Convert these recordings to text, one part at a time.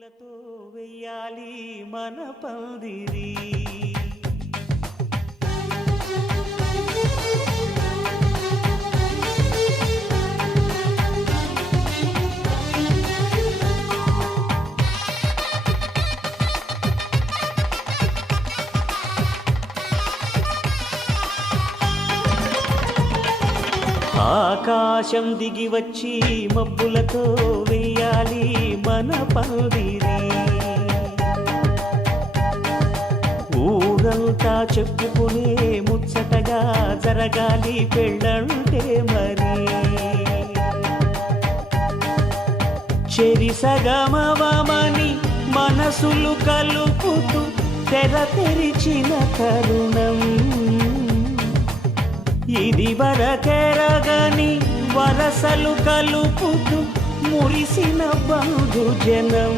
మబ్బులతో వెయ్యాలి మన పందిరి. ఆకాశం దిగి వచ్చి మబ్బులతో వెయ్యాలి మన పందిరి. ఊరంతా చెప్పుకునే ముచ్చటగా జరగాలి పెళ్ళంటే మరి. చెరిసగమవమని మనసులు కలుపుతూ తెర తెరిచిన తరుణం ఇది వరకెరగని వరసలు కలుపుతూ మురిసిన బంధుజనం.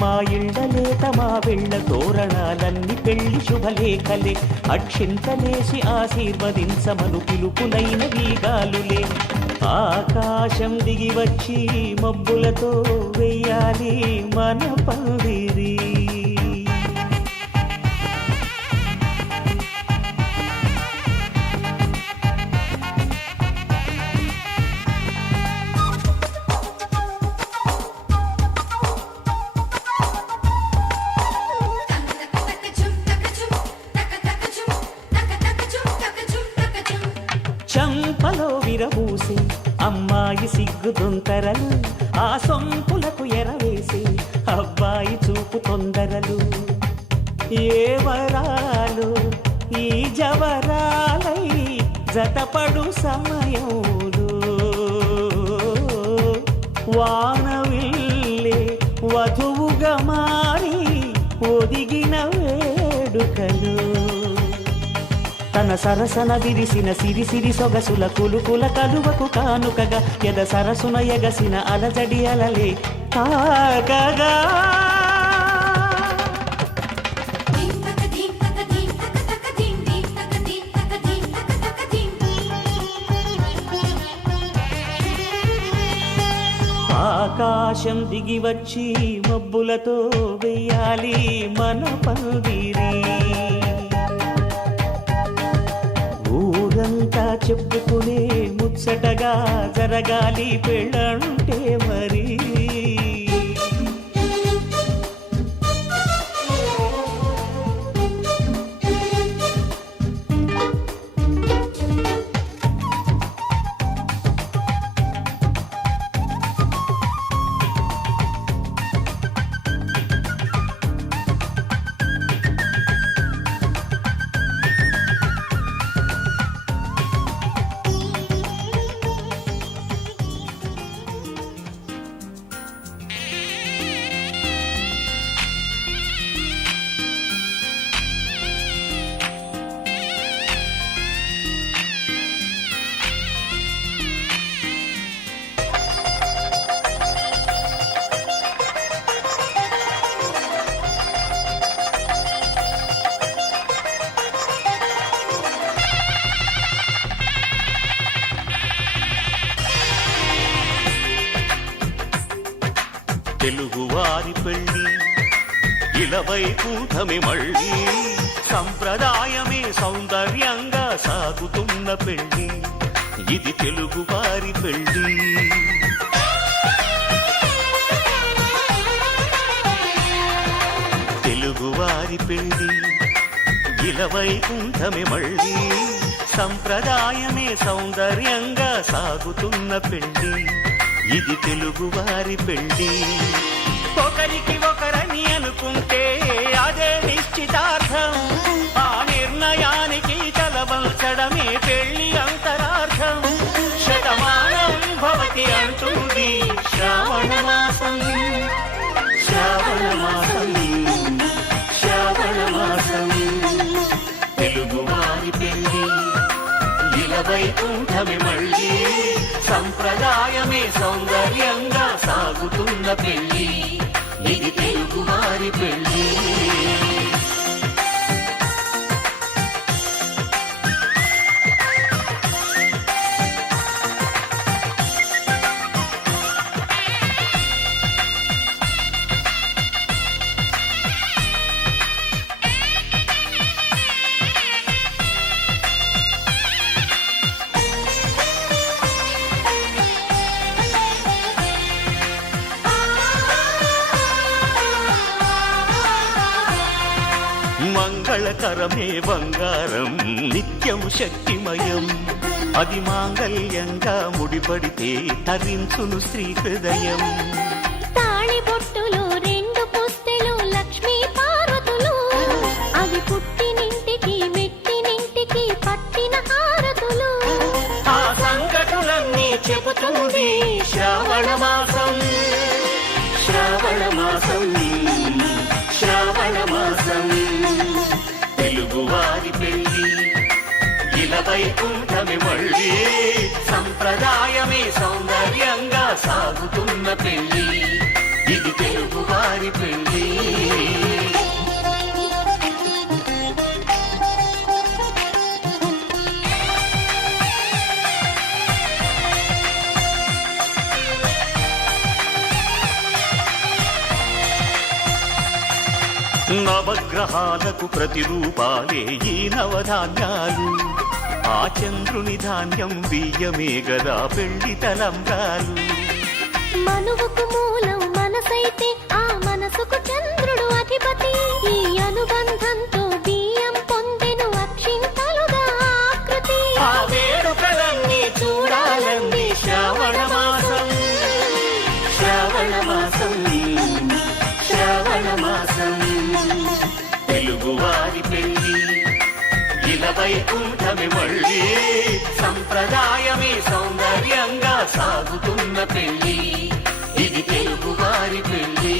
మా ఇళ్ళలేత మా వెళ్ళ తోరణాలన్నీ పెళ్లి శుభలేఖలే. అక్షింతలేసి ఆశీర్వదించమను పిలుపులైన వీగాలులే. ఆకాశం దిగి వచ్చి మబ్బులతో వెయ్యాలి మన పందిరి. చంపలో విరబూసి అమ్మాయి సిగ్గుదొంతరలు, ఆ సొంపులకు ఎరవేసి అబ్బాయి చూపు తొందరలు. ఏ వరాలు ఈ జవరాలై జతపడు సమయంలో వానవిల్లే వధువుగా మారి ఒదిగిన వేడుకలు. తన సరసన విరిసిన సిరిసిరి సొగసుల కులుకుల కలువకు కానుకగా ఎద సరసున ఎగసిన అలజడి అలలే తాకగా. ఆకాశం దిగి వచ్చి మబ్బులతో వెయ్యాలి మన పందిరి. ఊరంతా చెప్పుకునే ముచ్చటగా జరగాలి పెళ్ళంటే మరి. తెలుగువారి పెళ్ళి ఇలవై కూటమి మళ్ళీ, సంప్రదాయమే సౌందర్యంగా సాగుతున్న పెళ్ళి ఇది తెలుగువారి పెళ్ళి. తెలుగువారి పెళ్ళి ఇలవై కూటమి మళ్ళీ, సంప్రదాయమే సౌందర్యంగా సాగుతున్న పెళ్ళి ఇది తెలుగువారి పెళ్ళి. ఒకరికి ఒకరని అనుకుంటే అదే నిశ్చితార్థం, ఆ నిర్ణయానికి తలవంచడమే పెళ్లి అంతరార్థం. శతమానం భవతి అంటుంది శ్రావణ మాసం, శ్రావణ మాసం, శ్రావణ మాసం. తెలుగువారి పెళ్ళి ఇలవై కూటమి మళ్ళీ, సంప్రదాయమే సౌందర్యంగా సాగుతున్న పెళ్ళి ఇది తెలుగువారి పెళ్ళి. మంగళకరమే బంగారం నిత్యం శక్తిమయం అది మాంగళ్యంగా ముడిపడితే తరించును స్త్రీ హృదయం తాళి బొట్టులో రెండు పుస్తెలు లక్ష్మీ పార్వతులు అవి పుట్టినింటికి మెట్టినింటికి పట్టిన హారతులు ఆ సంకటులన్నీ చెబుతుంది శ్రావణ మాసం శ్రావణ మాసం శ్రావణ మాసం తెలుగువారి పెళ్లి ఇలవైకుంఠమి మళ్ళీ సంప్రదాయమే సౌందర్యంగా సాగుతున్న పెళ్లి ఇది తెలుగువారి పెళ్లి నవగ్రహాలకు ప్రతిరూపాలే ఈ నవధాన్యాలు ఆ చంద్రుని ధాన్యం బియ్యమే గదా పెళ్లి తలంబ్రాలు మనువుకు మూలం మనసైతే ఆ మనసుకు చంద్రుడు అధిపతి ఈ అనుబంధంతో బియ్యం పొందెను అక్షింతలుగా ఆకృతి ఆ వేడుకలన్నీ చూడాలంది శ్రావణ మాసం శ్రావణ మాసం శ్రావణ మాసం తెలుగువారి పెళ్లి ఇలవైకుంఠమి మళ్ళీ సంప్రదాయమే సౌందర్యంగా సాగుతున్న పెళ్లి ఇది తెలుగువారి పెళ్లి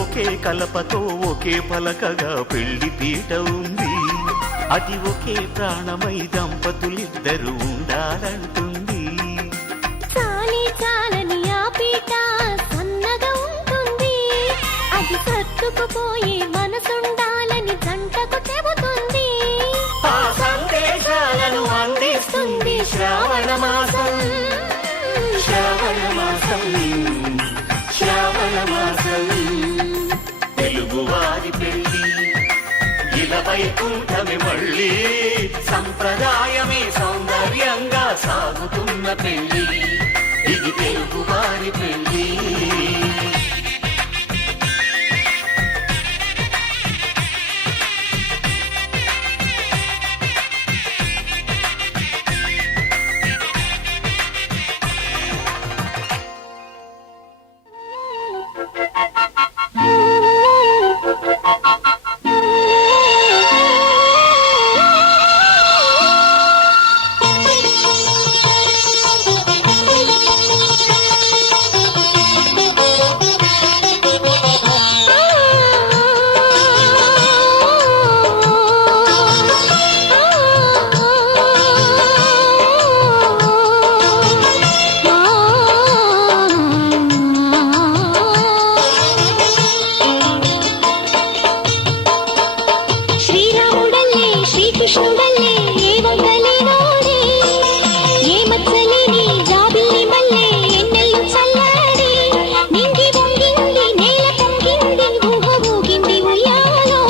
ఒకే కలపతో ఒకే పలకగా పెళ్లి పీట ఉంది అది ఒకే ప్రాణమై దంపతులిద్దరు ఉండాలంటుంది చాలి చాలని ఆ పీట సన్నగా ఉంటుంది అది సర్దుకుపోయే మనసుండాలని జంటకు చెబుతుంది ఆ సందేశాలను అందిస్తుంది శ్రావణ మాసం శ్రావణ మాసం శ్రావణ మాసం తెలుగువారి పెళ్లి ఇలవైకుంఠమి మళ్ళీ సంప్రదాయమే సౌందర్యంగా సాగుతున్న పెళ్లి ఇది తెలుగువారి పెళ్లి కృష్ణుడల్లే ఏ వంగలేనోడే ఏ మచ్చలేని జాబిల్లి మల్లె ఎన్నెల్లు చల్లాడి నింగి వంగింది నేల పొంగింది ఊహ ఊగింది ఉయ్యాలో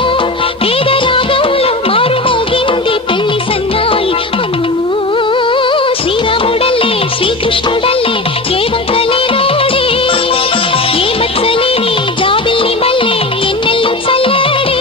పేద రాగంలో మారు మోగింది పెళ్లి సన్నాయి అమ్మో శ్రీరాముడల్లే శ్రీకృష్ణుడల్లే ఏ వంగలేనోడే ఏ మచ్చలేని జాబిల్లి మల్లె ఎన్నెల్లు చల్లాడి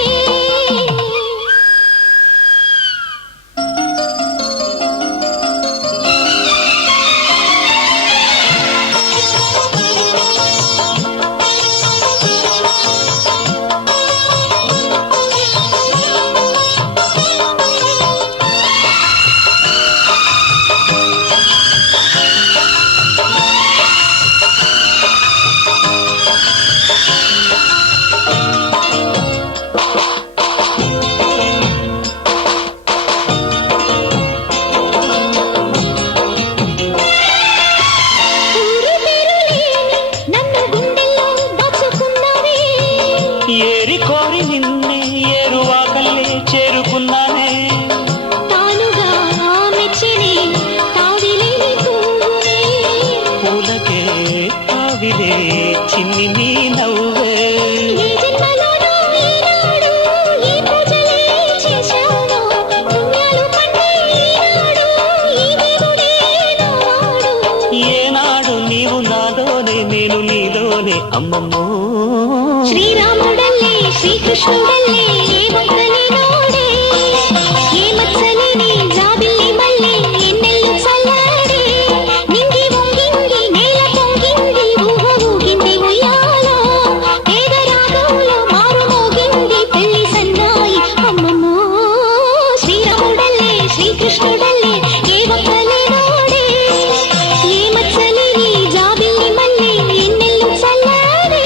అమ్మమ్మో శ్రీరాముడల్లే శ్రీకృష్ణుడల్లే ఏ వంకలే నోడే ఏ మచ్చలేని జాబిల్లి మల్లె ఎన్నెల్లు చల్లాడే నింగి వంగింది నేల పొంగింది ఊహ ఊగింది ఉయ్యాలో పేద రాగంలో మారు మోగింది పెళ్లి సన్నాయి అమ్మమ్మో శ్రీరాముడల్లే శ్రీకృష్ణుడల్లే ఏ వంకలే నోడే ఏ మచ్చలేని జాబిల్లి మల్లె ఎన్నెల్లు చల్లాడే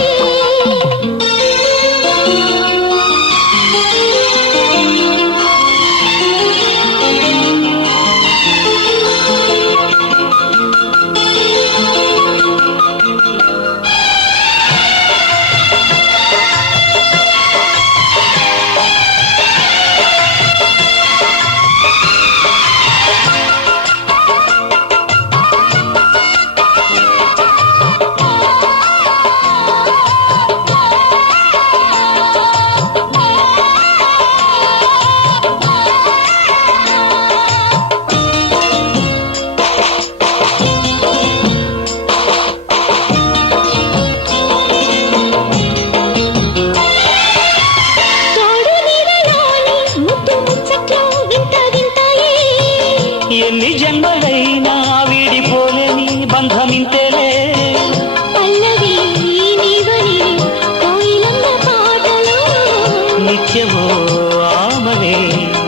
ఎన్ని జన్మలైనా వీడిపోలేని బంధమింతేలే పల్లవి నీవని కోయిలమ్మ పాటలో నిత్యమో ఆమనే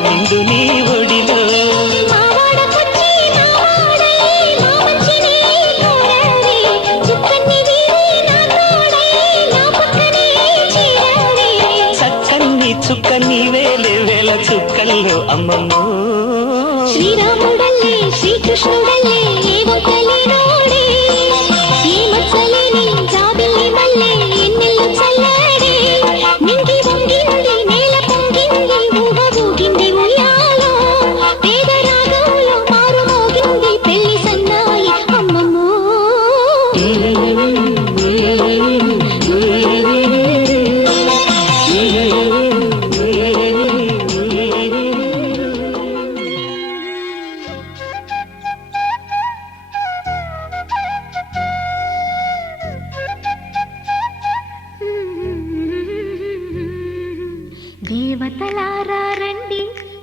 నిండు నీ ఒడిలో మావాడకొచ్చి మావాడై మావచ్చిని కోరారే చుక్కని వీరి నా తోడై నా పక్కనే చేరారే చక్కని చుక్కని వేలే వేల చుక్కల్లో అమ్మమ్మో శ్రీరాముడల్లే శ్రీకృష్ణుడల్లే ఏ వంకలే నోడే ఏ మచ్చలేని జాబిల్లి మల్లె ఎన్నెల్లు చల్లాడే నింగి వంగింది నేల పొంగింది ఊహ ఊగింది ఉయ్యాలో పేద రాగంలో మారు మోగింది పెళ్లి సన్నాయి అమ్మమ్మో దేవతలారా రండి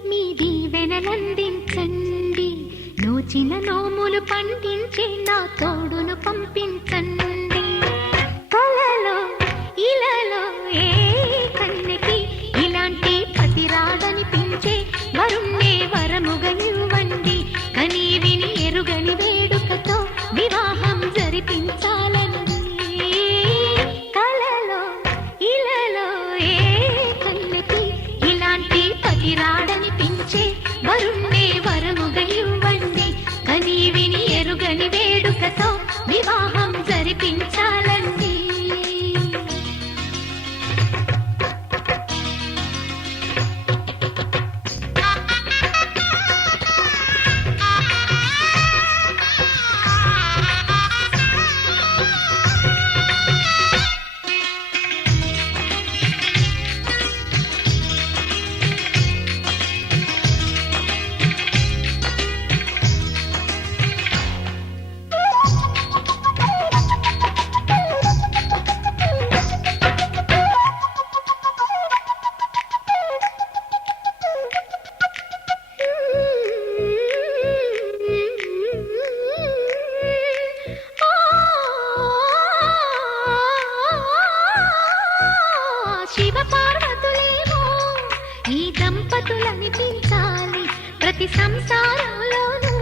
మీ దీవెనలందించండి నోచిన నోములు పండించే నా తోడును పంపించండి కలలో ఇలలో ఏ కన్నెకి ఇలాంటి పతి రాడనిపించే వరుణ్ణే వరముగా ఇవ్వండి కనీ విని ఎరుగని వేడుకతో వివాహం జరిపించాలని కలలో ఇలలో ఏ కన్నెకి ఇలాంటి పతి రాడనిపించే వరుణ్ణే వరముగా ఇవ్వండి కనీ విని ఎరుగని వేడుకతో వివాహం జరిపించాలండి శివ పార్వతులేమో ఈ దంపతులనిపించాలి ప్రతి సంసారంలోనూ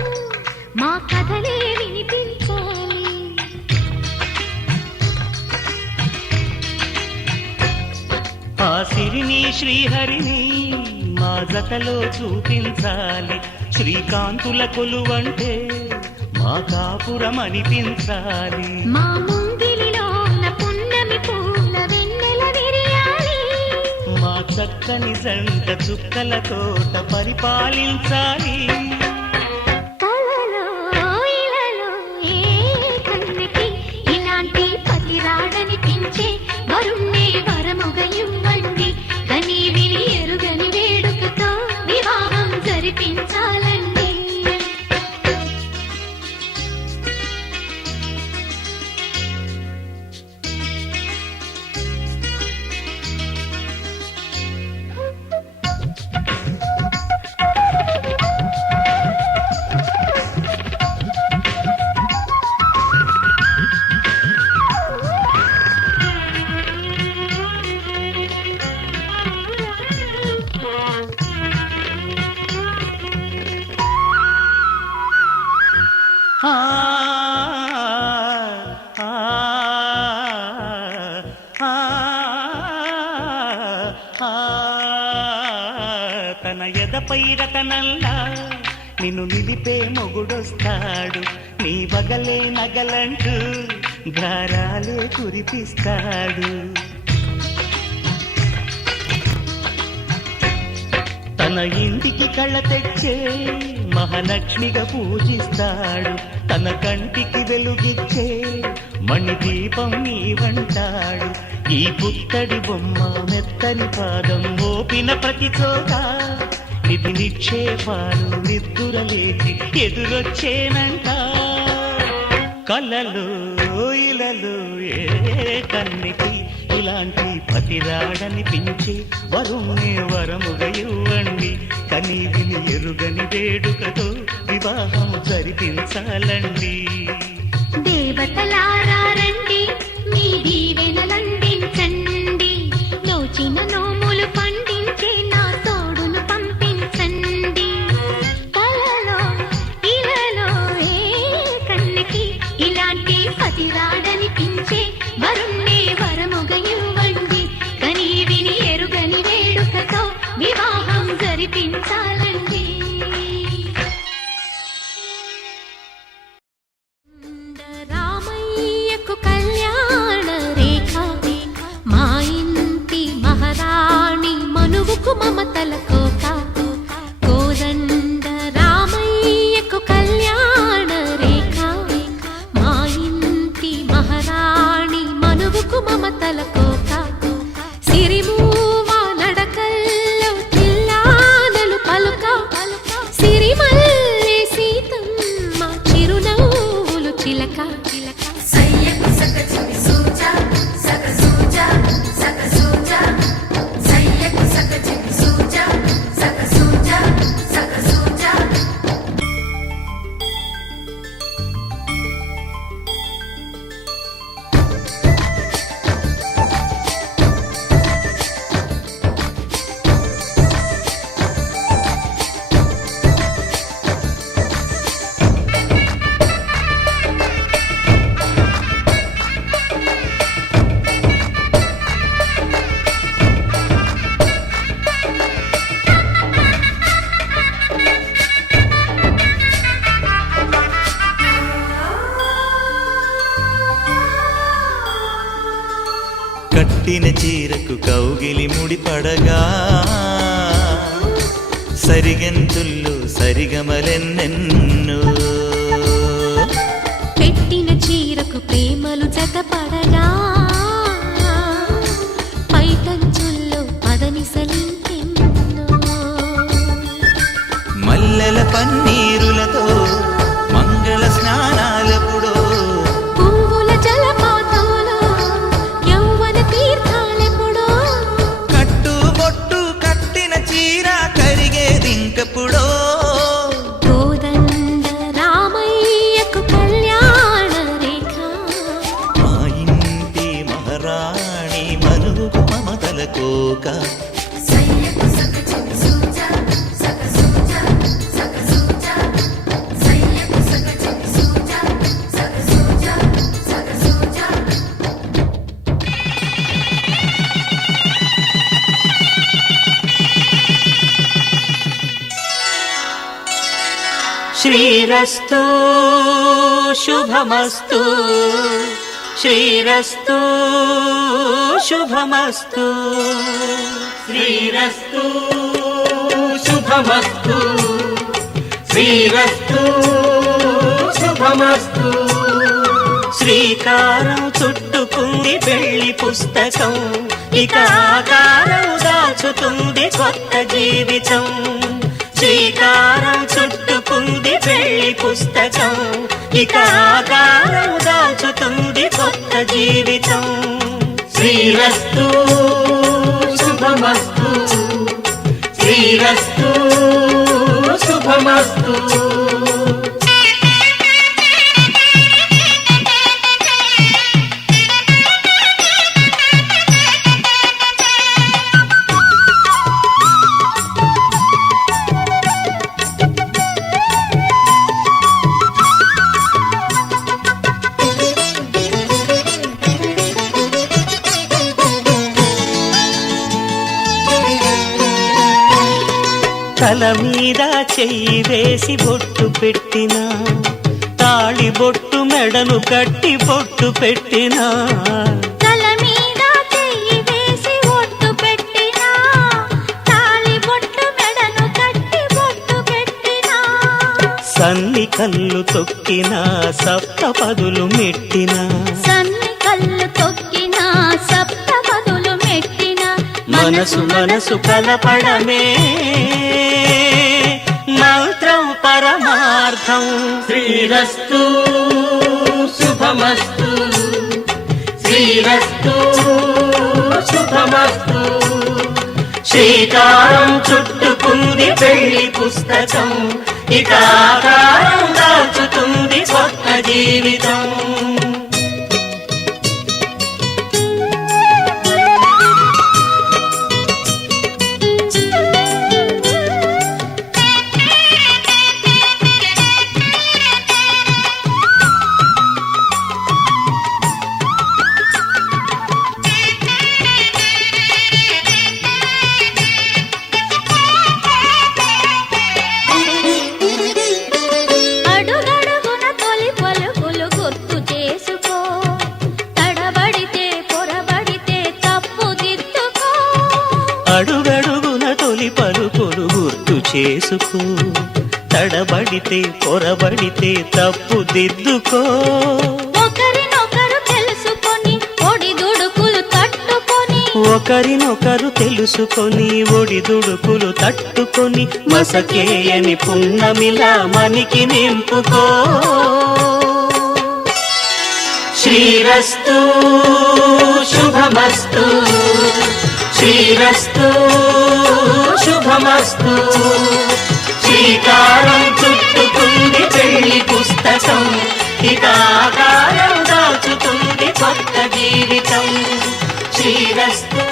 మా కథలే వినిపించాలి ఆ సిరిని శ్రీహరిని మా జతలో చూపించాలి శ్రీకాంతుల కొలువంటే మా కాపురం అనిపించాలి మా ముంగిలిలోన పున్నమి పూల వెన్నెల విరియాలి మా చక్కని జంట చుక్కల తోట పరిపాలించాలి కలలో ఇలలో ఏ కన్నెకి ఇలాంటి పతి రాడనిపించే వరుణ్ణే వరముగా ఇవ్వండి కనీ విని ఎరుగని వేడుకతో వివాహం జరిపించాలండి తన ఎదపై రతనల్లా నిన్ను నిలిపే మొగుడొస్తాడు నీ వగలే నగలంటూ గారాలే కురిపిస్తాడు తన ఇంటికి కళ్ళ తెచ్చే మహాలక్ష్మిగా పూజిస్తాడు తన కంటికి వెలుగిచ్చే మణి దీపం నీవంటాడు ఈ పుత్తడి బొమ్మ మెత్తని పాదం మోపిన ప్రతి చోట నిధి నిక్షేపాలు నిద్దురలేచి ఎదురొచ్చేనంట కలలో ఇలలో ఏ కన్నికి ఇలాంటి పతిరాడనిపించి వరుణ్ణే వరముగా ఇవ్వండి కని విని ఎరుగని వేడుకతో వివాహం జరిపించాలండి దేవతలారా రండి మీ దీవెనలందించండి నోచిన నోములు పండించే నా తోడును పంపించండి కలలో ఇలలో ఏ కన్నకి ఇలాంటి పతిరాడనిపించే వరుణ్ణే వరముగా ఇవ్వండి కని విని ఎరుగని వేడుకతో వివాహం జరిపించాలండి రామయ్యకు కళ్యాణ రేఖ మా ఇంటి మహారాణి మనువుకు మమతల కోక కోదండ రామయ్యకు కళ్యాణ రేఖ మా ఇంటి మహారాణి మనువుకు మమతల కోక సిరిమూవా నడకల్లో చిల్లానలు పలుక సిరిమల్లె సీతమ్మ చిరునవ్వులు చిలక సయ్యకు సకచిమి సూజా సక సూజా సక సూజా సయ్యకు సకచిమి సూజా సక సూజా సక సూజా కట్టిన చీరకు కౌగిలి ముడిపడగా సరిగెంతుల్లో సరిగమలెన్నెన్నో పెట్టిన చీరకు ప్రేమలు జతపడగా పైటంచుల్లో పదనిసలింకెన్నో మల్లెల పన్నీరులతో మంగళ స్నానాలెప్పుడో పువ్వుల జలపాతంలో యౌవన తీర్థాలెప్పుడో కట్టుబొట్టు కట్టిన చీర కరిగేదింకప్పుడో కోదండ రామయ్యకు కళ్యాణ రేఖ మా ఇంటి మహారాణి మనువుకు మమతల కోక సయ్యకు సకచిమి సూజా సక సూజా సక సూజా సయ్యకు సకచిమి సూజా సక సూజా సక సూజా శ్రీరస్తు శుభమస్తు శ్రీరస్తు శుభమస్తు శ్రీరస్తు శుభమస్తు శ్రీరస్తు శుభమస్తు శ్రీకారం చుట్టుకుంది పెళ్లి పుస్తకం ఇక ఆకారం దాచుతుంది కొత్త జీవితం శ్రీకారం చుట్టుకుంది పెళ్లి పుస్తకం ఇక ఆకారం దాచుతుంది కొత్త జీవితం శ్రీరస్తు శుభమస్తు శ్రీరస్తు శుభమస్తు తల మీద చెయ్యి వేసి బొట్టు పెట్టినా తాళి బొట్టు మెడను కట్టి బొట్టు పెట్టినా తల మీద చెయ్యి వేసి ఒట్టు పెట్టినా తాళి బొట్టు మెడను కట్టి బొట్టు పెట్టినా సన్ని కళ్ళు తొక్కినా సప్తపదులు మెట్టినా సన్ని కళ్ళు తొక్కినా సప్తపదులు మెట్టినా మనసు మనసు కలపడమే మంత్రం పరమార్థం శ్రీరస్తు శుభమస్తు శ్రీరస్తు శుభమస్తు శ్రీకారం చుట్టుకుంది పెళ్లి పుస్తకం ఇక ఆకారం దాచుతుంది కొత్త జీవితం అడుగడుగున తొలి పలుకులు గుర్తు చేసుకో తడబడితే పొరబడితే తప్పు దిద్దుకో అడుగడుగున తొలి పలుకులు గుర్తు చేసుకో తడబడితే పొరబడితే తప్పు దిద్దుకో ఒకరినొకరు తెలుసుకొని ఒడిదుడుకులు తట్టుకొని ఒకరినొకరు తెలుసుకొని ఒడిదుడుకులు తట్టుకొని మసకేయని పున్నమిలా మనికి నింపుకో శ్రీరస్తు శుభమస్తు శ్రీరస్తు శుభమస్తు శ్రీకారం చుట్టుకుంది పెళ్లి పుస్తకం ఇక ఆకారం దాచుతుంది కొత్త జీవితం శ్రీరస్తు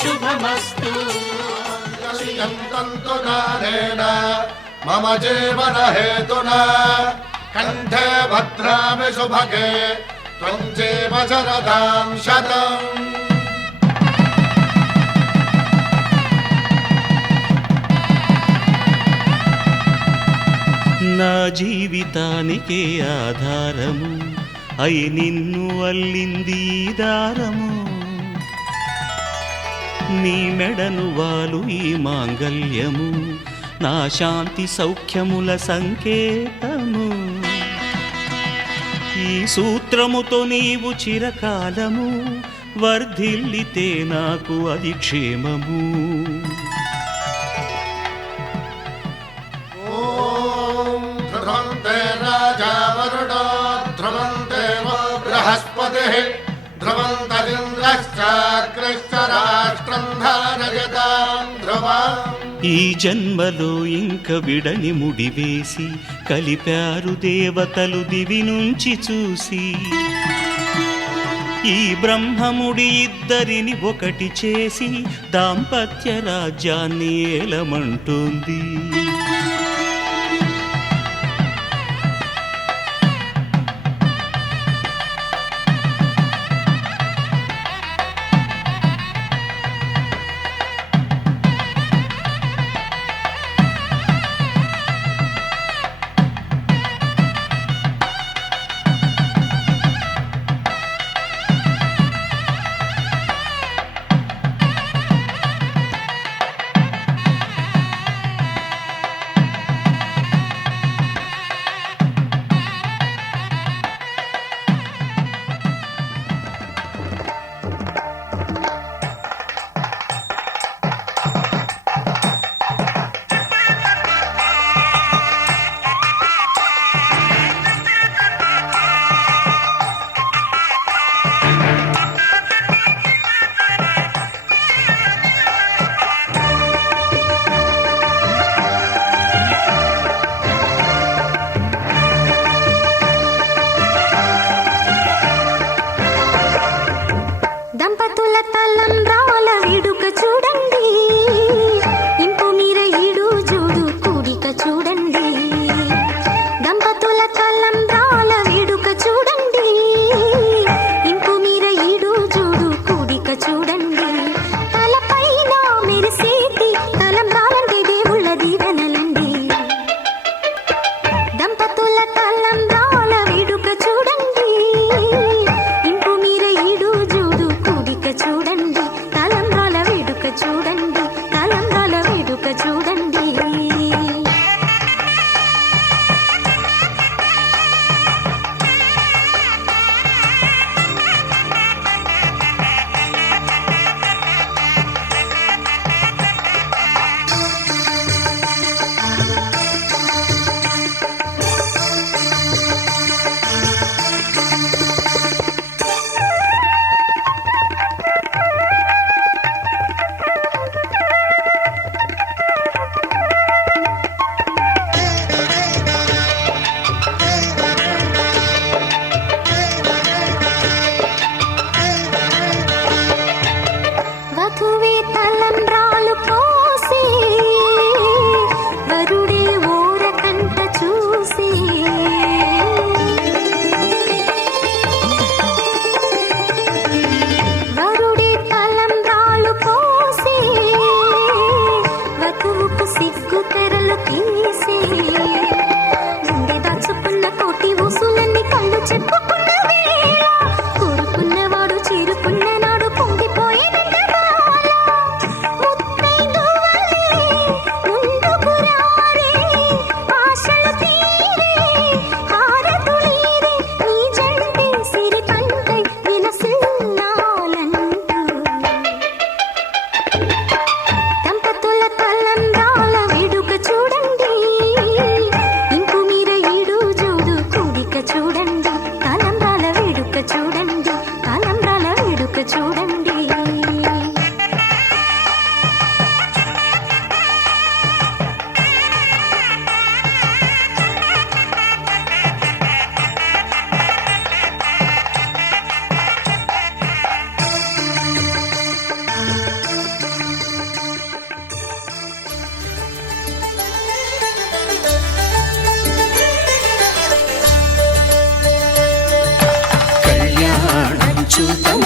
శుభమస్తు తంతునానేన మమ జీవన హేతునా కంఠే భద్రామి శుభగే త్వం జీవ శరదాం శతం నా జీవితానికే ఆధారము అయి నిన్ను అల్లింది ఈ దారము నీ మెడను వాలు ఈ మాంగల్యము నా శాంతి సౌఖ్యముల సంకేతము ఈ సూత్రముతో నీవు చిరకాలము వర్ధిల్లితే నాకు అది క్షేమము ఓం ధ్రువంతే రాజా వరుడో ధ్రువంతే వో బృహస్పతిః ధ్రువంతరింద్రశ్చాగ్రశ్చ రాష్ట్రం ధారయతాం ధ్రువం ఈ జన్మలో ఇంక విడని ముడివేసి కలిపారు దేవతలు దివి నుంచి చూసి ఈ బ్రహ్మముడి ఇద్దరిని ఒకటి చేసి దాంపత్య రాజ్యాన్ని ఏలమంటుంది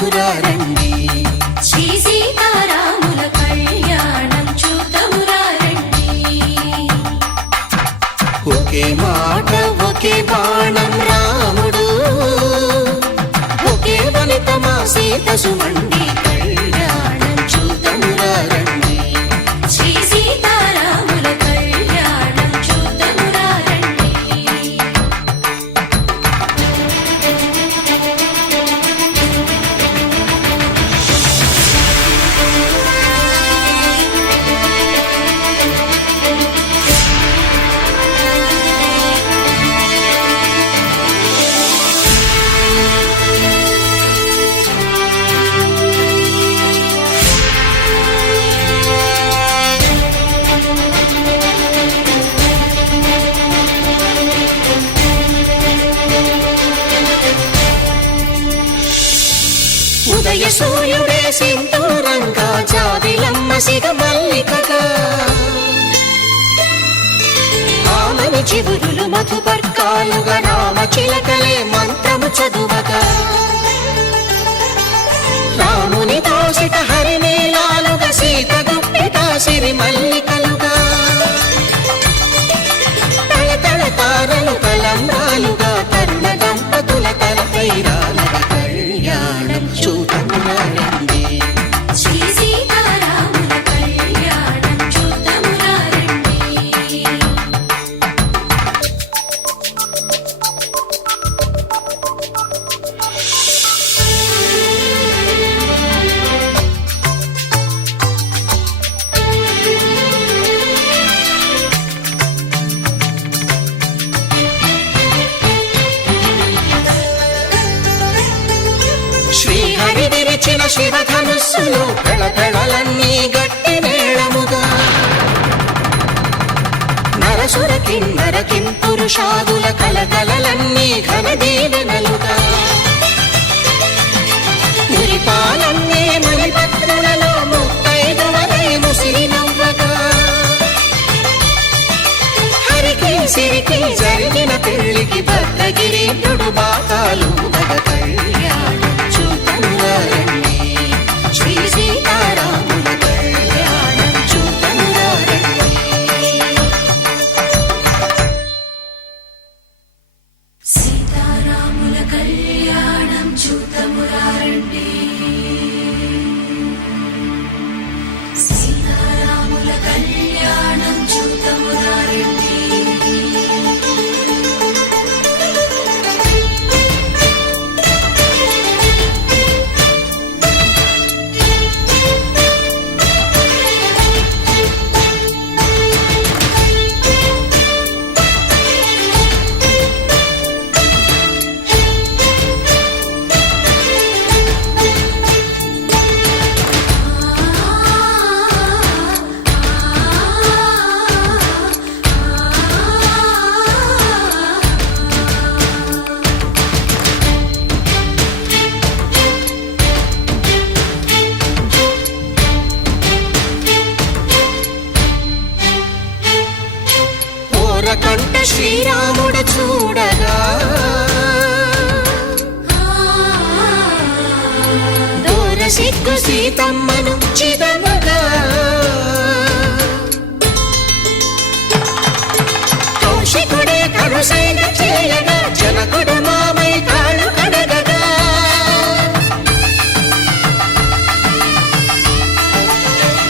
చూతమురారండి. శ్రీ సీతారాముల కళ్యాణం చూతమురారండి. ఒకే మాట ఒకే బాణం రాముడు, ఒకే వనిత మా సీత సుమండి కళ్యాణం చూతమురారండి. శ్రీ సీతారాముల కళ్యాణం చూతమురారండి. ఉదయ సూర్యుడే సింధూరంగా, జాబిలమ్మ సిగ మల్లికగా, ఆమని చివురులు మధుపర్కాలుగా, రామ చిలకలే మంత్రము చదువగా, రాముని దోసిట హరినీలాలుగా, సీత గుప్పిట సిరి మల్లికలుగా, తళతళ తారలు తలంబ్రాలుగా, తరుణ దంపతుల తలపైరాలుగా కళ్యాణం చూతమురారండి. శ్రీ సీతారాముల కళ్యాణం చూతమురారండి. శ్రీహరి విరిచిన శివధనుస్సులు పెళపెళలన్నీ గట్టి మేళముగా, నరసుర కిన్నర కింపురుషాదుల కలకలలన్నీ ఘన దీవెనలుగా, మురిపాలన్నీ మణిపత్రులలో ముత్తైదువలై ముసిరి నవ్వగా, హరికి సిరికి జరిగిన పెళ్లికి భద్రగిరీంద్రుడు బాకాలు మగ కళ్యాణం చూతమురారండి. శ్రీ సీతారాముల కళ్యాణం చూతమురారండి. సీతారాముల కళ్యాణం చూతమురారండి. సీతారాముల కళ్యాణం చూతమురారండి. కంట శ్రీరాముడు చూడగా, దూర సిగ్గు సీతమ్మను చిదమగా, కౌశికుడే కరుసైన చేయగా, జనకుడు మామై కాళ్ళు కడగగా,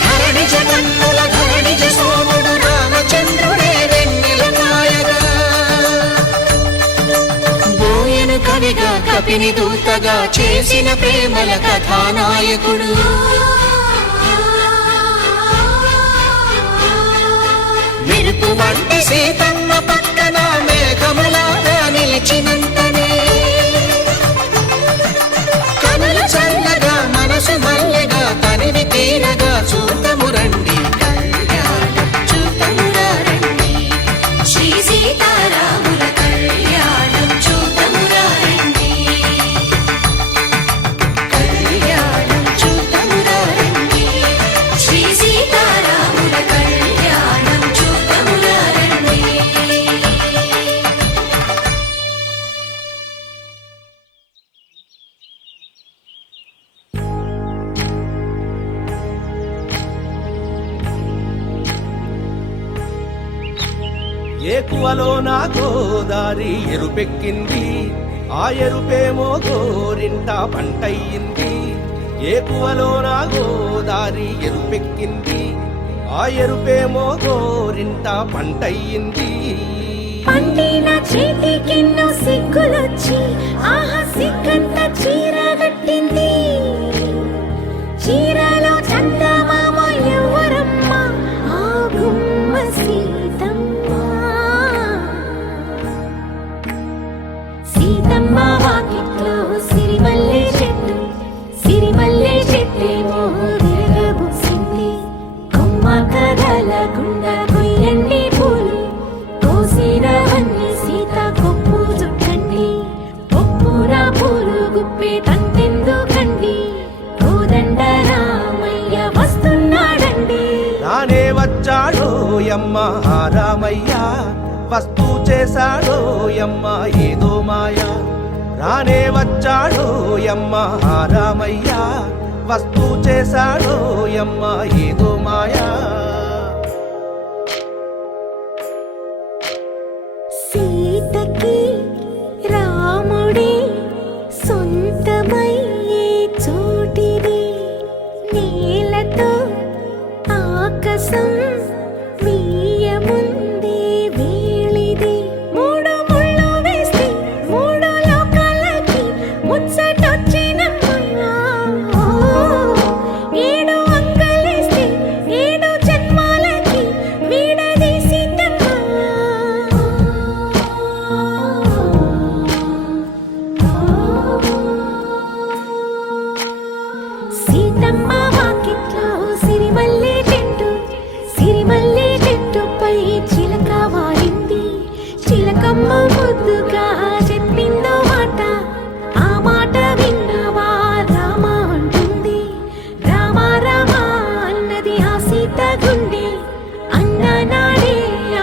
ధరణి జగన్నుల ధరణిజ సోముడు రామచంద్రుడే కవిగా కపిని దూతగా చేసిన ప్రేమల కథానాయకుడు, మెరుపు వంటి సీతమ్మ పక్కన మేఘములాగా నిలిచినంతనే, కనుల చల్లగా మనసు మల్లెగా తనివి తీరగా చూతమురండి కళ్యాణం చూతమురారండి. శ్రీ సీతారాముల కళ్యాణం చూతమురారండి. కళ్యాణం చూతమురారండి. శ్రీ సీతారాముల కళ్యాణం చూతమురారండి. ఏకువలో నా గోదారి ఎరుపెక్కింది, ఆ ఎరుపేమో గోరింట పంటయ్యింది. ఏకువలో నా గోదారి ఎరుపెక్కింది, ఆ ఎరుపేమో గోరింట పంటయ్యింది. పండిన చేతికెన్నో సిగ్గులొచ్చి ఆహా సిగ్గంత చీర కట్టింది. చీరలో చందమామ ఎవరమ్మ, ఆ గుమ్మ సీతమ్మ. సీతమ్మ వాకిట్లో సిరిమల్లె చెట్టు, సిరిమల్లె చెట్టేమో విరగబూసింది. కొమ్మ కదలకుండా కొయ్యండి పూలు, కోసినవన్నీ సీత కొప్పు చుట్టండి. కొప్పున పూలు గుప్పే తంతెందుకండి, కోదండ రామయ్య వస్తున్నాడండి. రానే వచ్చాడో యమ్మ ఆ రామయ్య, వస్తూ చేశాడో యమ్మ ఏదో మాయా. రానే వచ్చాడో యమ్మ ఆ రామయ్య, వస్తూ చేశాడో యమ్మ ఏదో మాయా. సీతకి రాముడే సొంతమయ్యే చోటిది, నేలతో ఆకాశం వీయముందే వేళిది. మూడు ముళ్ళు వేస్తే మూడు లోకాలకి ముచ్చటొచ్చినమ్మా. ఏడు అంగలేస్తే ఏడు జన్మాలకి వీడదీసిద్దమ్మా. సీతమ్మ వాకిట్లో సిరిమల్లె చెట్టు, సిరిమల్లె చెట్టుపై చిలక వాలింది. చిలకమ్మ ముద్దుగా చెప్పిందో మాట, ఆ మాట విన్నవా రామ అంటుంది. రామ రామ అన్నది ఆ సీత గుండె, అన్న నాడే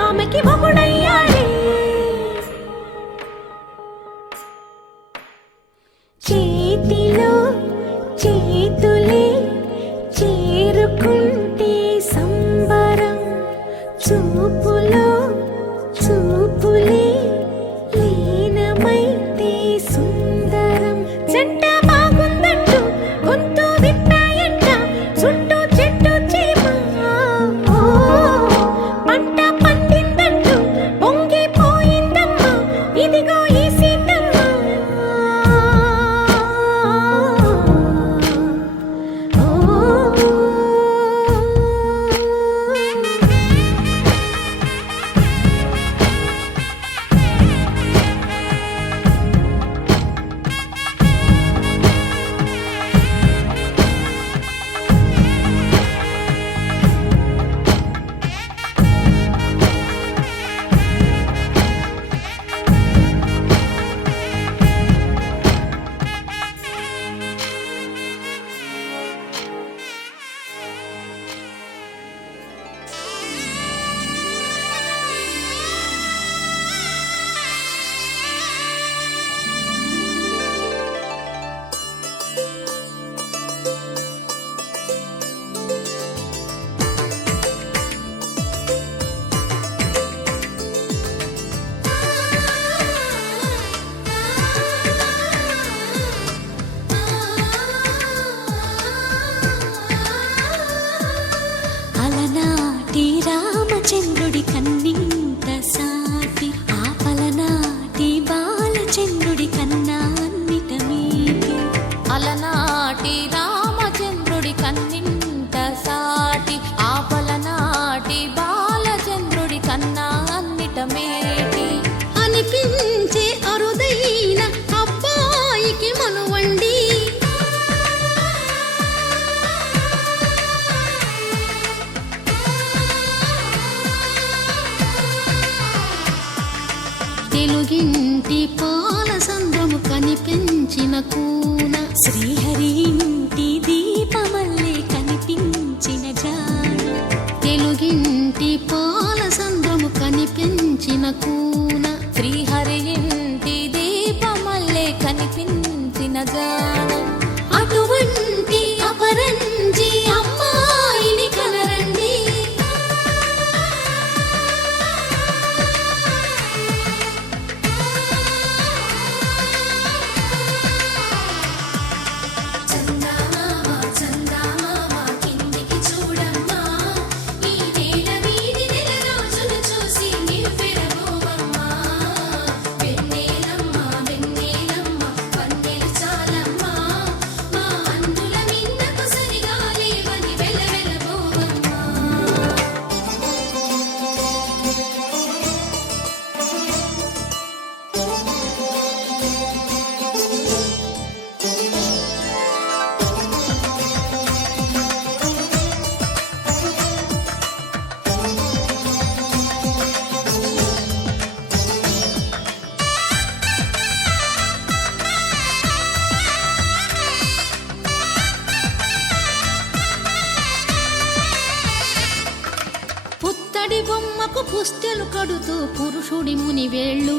ఆమెకి మొగుడయ్యాడే. చేతిలో చేతులే చేరుకుంటే సంబరం, చూపులో చూపులే లీనమైతే సుందరం. జంట బాగుందంటూ గొంతు విప్పాయంట చుట్టూ చెట్టు చీమ. పంట పండిందంటూ పొంగిపోయిందమ్మా, ఇదిగో ఈ సీతమ్మ. అలనాటి రామచంద్రుడి కన్నింత సాటి, ఆపలనాటి బాలచంద్రుడి కన్నా అన్నిట మీటి. అలనాటి రామచంద్రుడి కన్నింత సాటి, ఆపలనాటి బాలచంద్రుడి కన్నా అన్నిట మేటి. అనిపించే అరుదైన అబ్బాయికి మనువండి, తెలుగింటి పాల సంద్రము కనిపించిన కూన, శ్రీహరి ఇంటి దీపమల్లే కనిపించిన జాన. తెలుగింటి పాల సంద్రము కనిపించిన కూన. శ్రీహరి ఇంటి దీపమల్లే కనిపించిన జాన. అటువంటి అపరంజి అమ్మాయిని కనరండి. పుత్తడి బొమ్మకు పుస్తెలు కడుతూ పురుషుడి ముని వేళ్ళు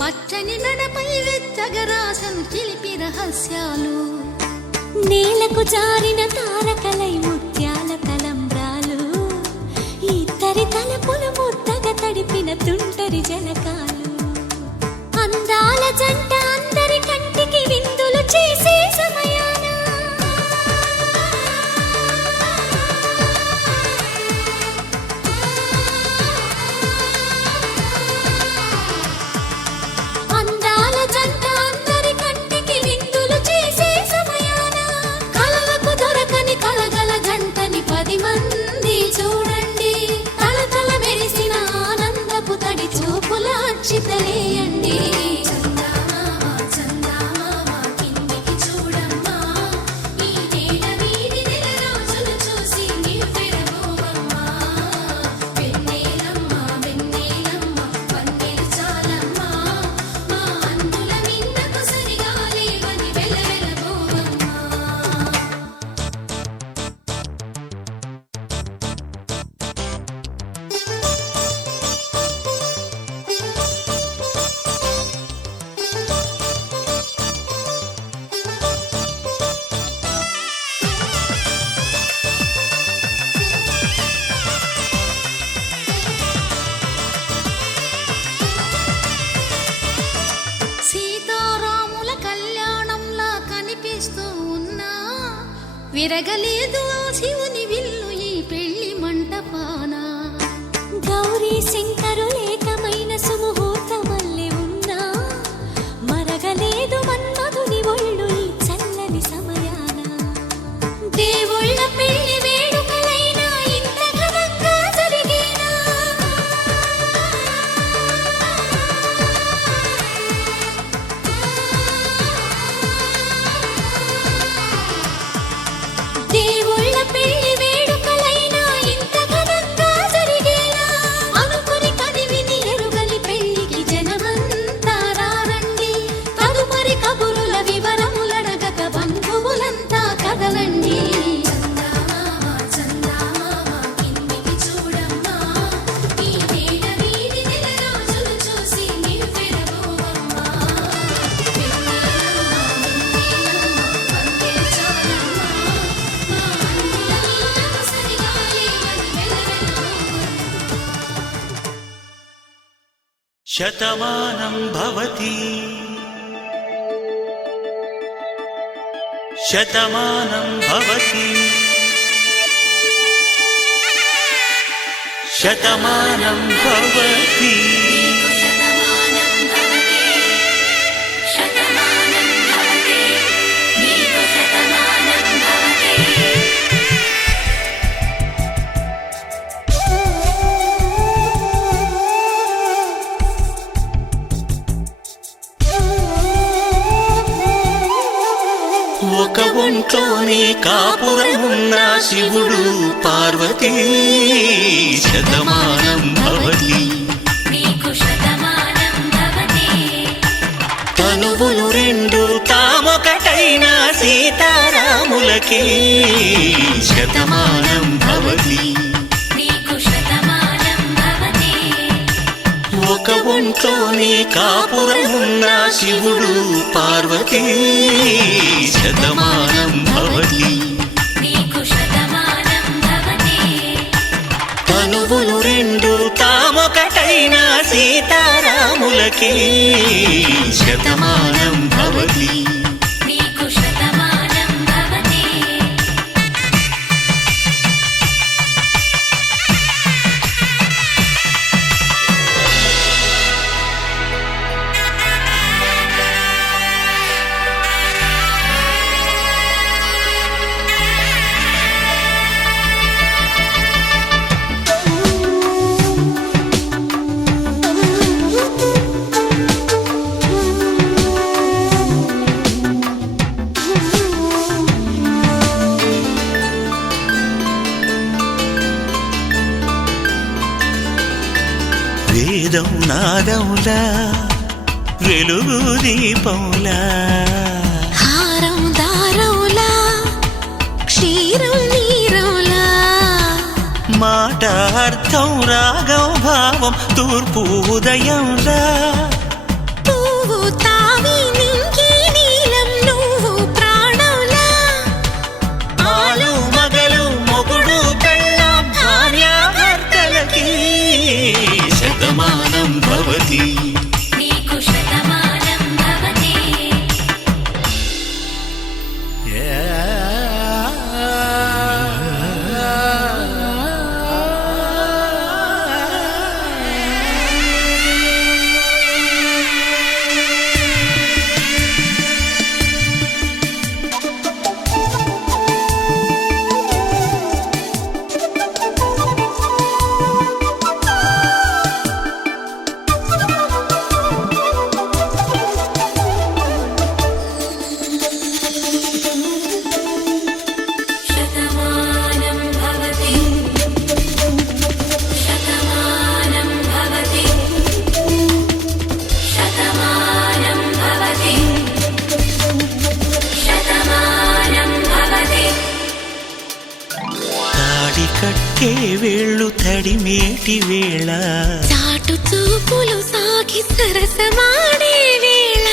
పచ్చని నడపై వెచ్చగరాసను చిలిపి రహస్యాలు నేలకు జారిన తారకలై ముత్యాల తలంబ్రాలు ఇద్దరి తలపులు ముద్దగా తడిపిన తుంటరి జలకాలు అందాల జంట అందరి కంటికి విందులు చేసే సమయాన అందాల జంట అందరి కంటికి విందులు చేసే సమయాన కలలకు దొరకని కలగల జంటని 10 మంది చూడండి తలతల మెరిసిన ఆనందపు తడి చూపుల అచ్చితలేయండి సీతారాముల కళ్యాణంలా కనిపిస్తూ ఉన్నా విరగలేదు ఆ శివుని విల్లు ఈ పెళ్లి మంటపాన గౌరీ శంకరులేకమైన సుముహూర్తమల్లె ఉన్నా మరగలేదు మన్మధుని ఒళ్ళు ఈ చల్లని సమయాన దేవుళ్ళ పెళ్లి వేడుకలైనా ఇంత ఘనంగా జరిగేనా దేవుళ్ళ పెళ్లి వేడుకలైనా ఇంత ఘనంగా జరిగేనా అనుకుని కదివిని ఎరుగని పెళ్లికి జనమంతా రారండి తదుపరి కబురుల వివరములడగక బంధువులంతా కదలండి శతమానం భవతి శతమానం భవతి శతమానం భవతి ఒక ఒంట్లోనే కాపురమున్న శివుడు పార్వతీ శతమానం భవతి తనువులు రెండు తామొకటైన సీతారాములకి శతమానం భవతి ఒక ఒంట్లోనే కాపురమున్న శివుడు పార్వతీ శతమానం భవతి తనువులు రెండు తామొకటైన సీతారాములకి శతమానం భవతి వేదం నాదములా వెలుగు దీపములా హారం దారవులా క్షీరం నీరవులా మాట అర్థం రాగం భావం తూర్పు ఉదయంలా పువ్వు తావి నింగి నీలం నువ్వు ప్రాణంలా ఆలు మగలు మొగుడు పెళ్ళాం భార్యాభర్తలకి శతమానం భవతి నీకు శతమానం భవతి శతమానం భవతి శతమానం భవతి శతమానం భవతి శతమానం భవతి తాడి కట్టే వేళ్ళు తడిమేటి వేళ చాటు చూపులు సాగి సరసమాడే వేళ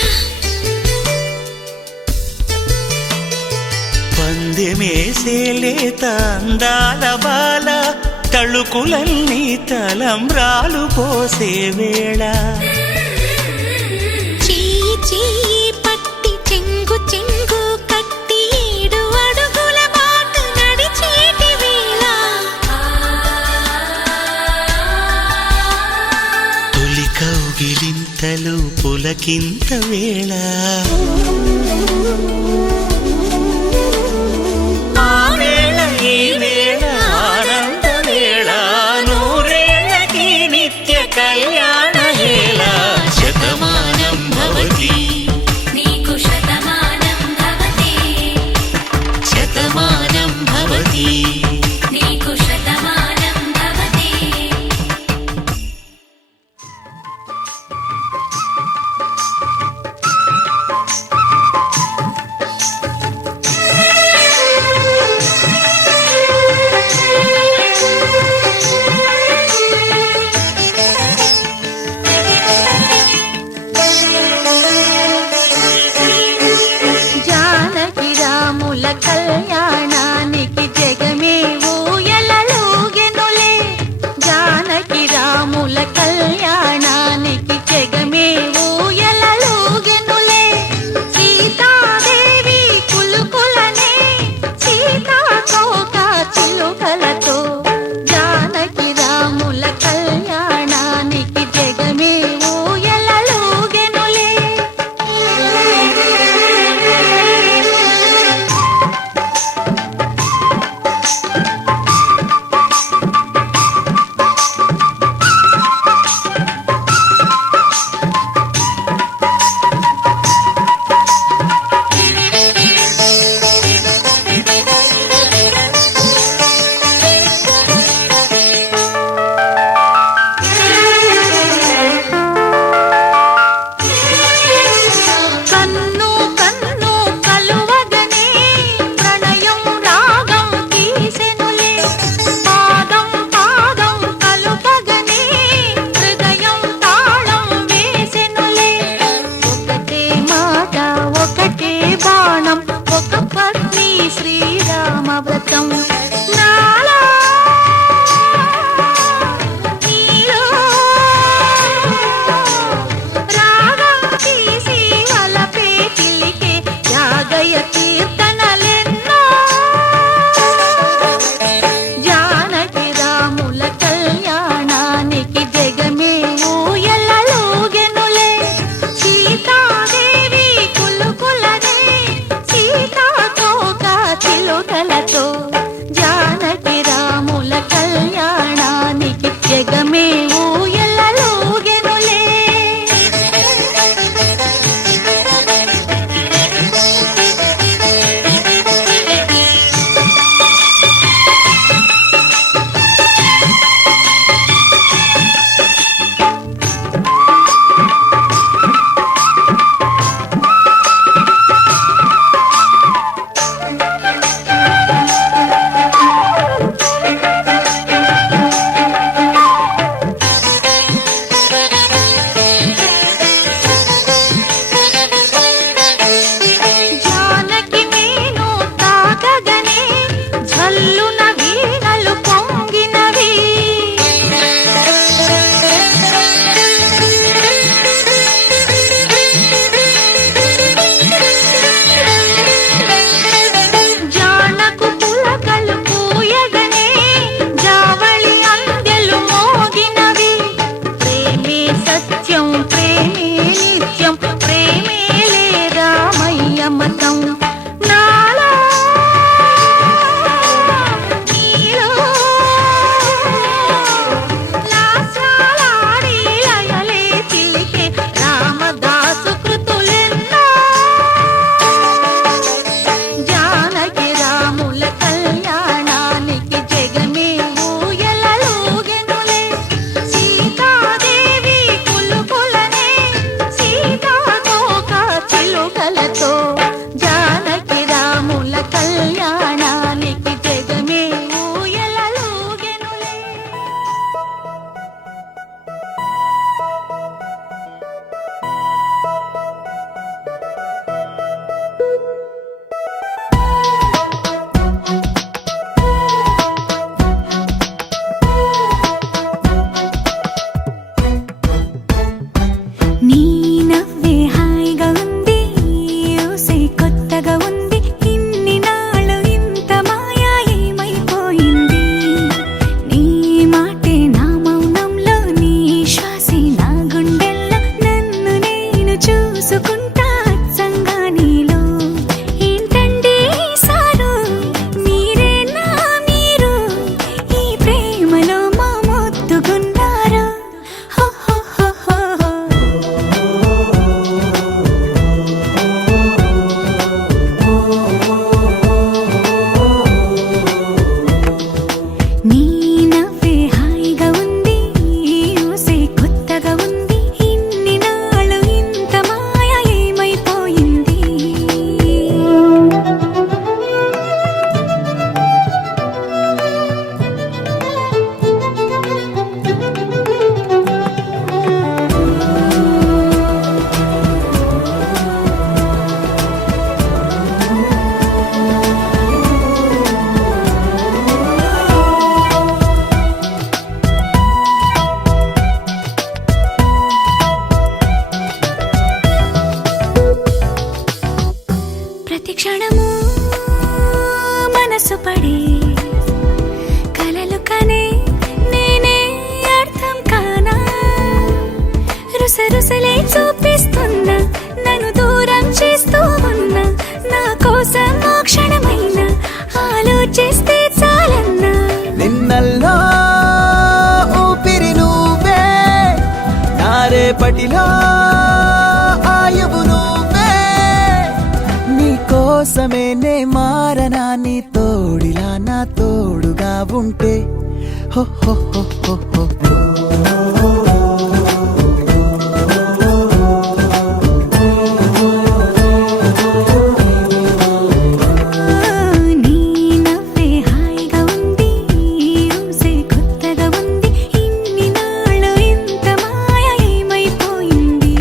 పందెమేసేలేత అందాల బాల తళుకులన్నీ తలంబ్రాలు పోసే వేళ చెయ్యి చెయ్యి పట్టి చెంగు చెంగు కట్టి 7 అడుగుల బాట నడిచేటి వేళ తొలి కౌగిలింతలు పులకింత వేళ ఆ వేళ ఈ వేళ ఆనంద వేళ నూరేళ్ళకి నిత్య కళ్యాణ వేళ శతమానం భవతి నీకు శతమానం భవతి శతమానం భవతి నీకు శతమానం భవతి క్షణము మనసు పడి కలలు కనే నేనే అర్థం కానా రుసరుసలే చూపిస్తున్నా నన్ను దూరం చేస్తూ ఉన్నా నా కోసం ఓ క్షణమైన ఆలోచిస్తే చాలన్నా నిన్నల్లో ఊపిరి నువ్వే నా రేపటిలో ఆయువు నువ్వే నీ కోసమే నే మారనా నీ తోడిలా నా తోడుగా ఉంటే హో హో హో హో హో నీ నవ్వే హాయిగా ఉంది ఊసే కొత్తగా ఉంది ఇన్ని నాళ్ళు ఇంత మాయ ఏమైపోయింది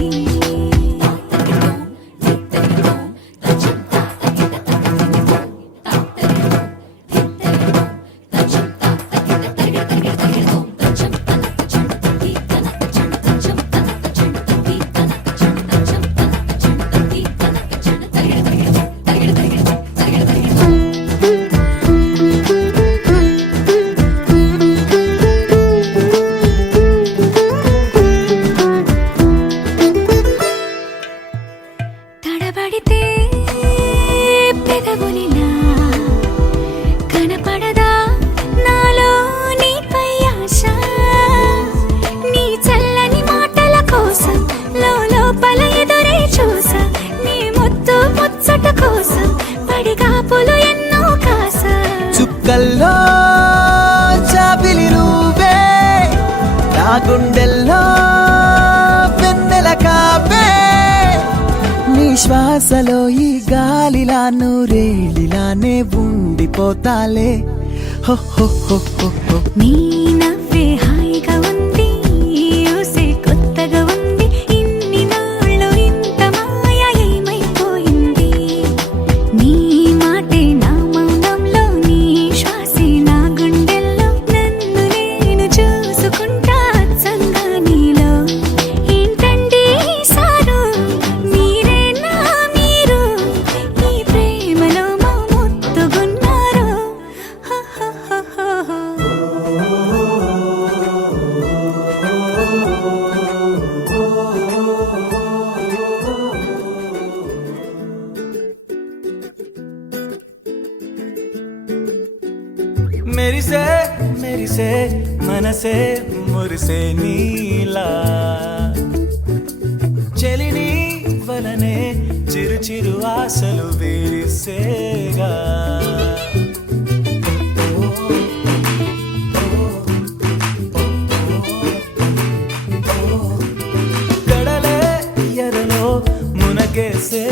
తడబడితే పెదవులిలా కనపడదా నాలో నీపై ఆశ నీ చల్లని మాటల కోసం లోపల ఎదురే చూసా నీ ముద్దు ముచ్చట కోసం పడిగాపులు ఎన్నో కాసా చుక్కల్లో చాపిలి నువ్వే నా గుండెల్లో వెన్నెల కాపే నీ శ్వాసలో ఈ గాలిలా నూరేలిలానే ఉండిపోతాలే హో హో హో హో హో నీ నవ్వే హాయిగా ఉంది ఊసే కొత్తగా ఉంది ఇన్ని నాళ్ళు ఇంత మాయ ఏమైపోయింది నీ మాటే నా మౌనంలో నీ శ్వాసే నా గుండెల్లో నన్ను నేను చూసుకుంటా అచ్చంగా నీలో ఏంటండి సారు మీరే నా మీరు ఈ ప్రేమలో మా ముత్తుగున్నారు హో హో హో హో హో. మెరిసే మెరిసే మనసే మురిసే నీలా చెలిని వలనే చిరు చిరు ఆశలు విరిసేగా కడలే ఎరలో మునగేసే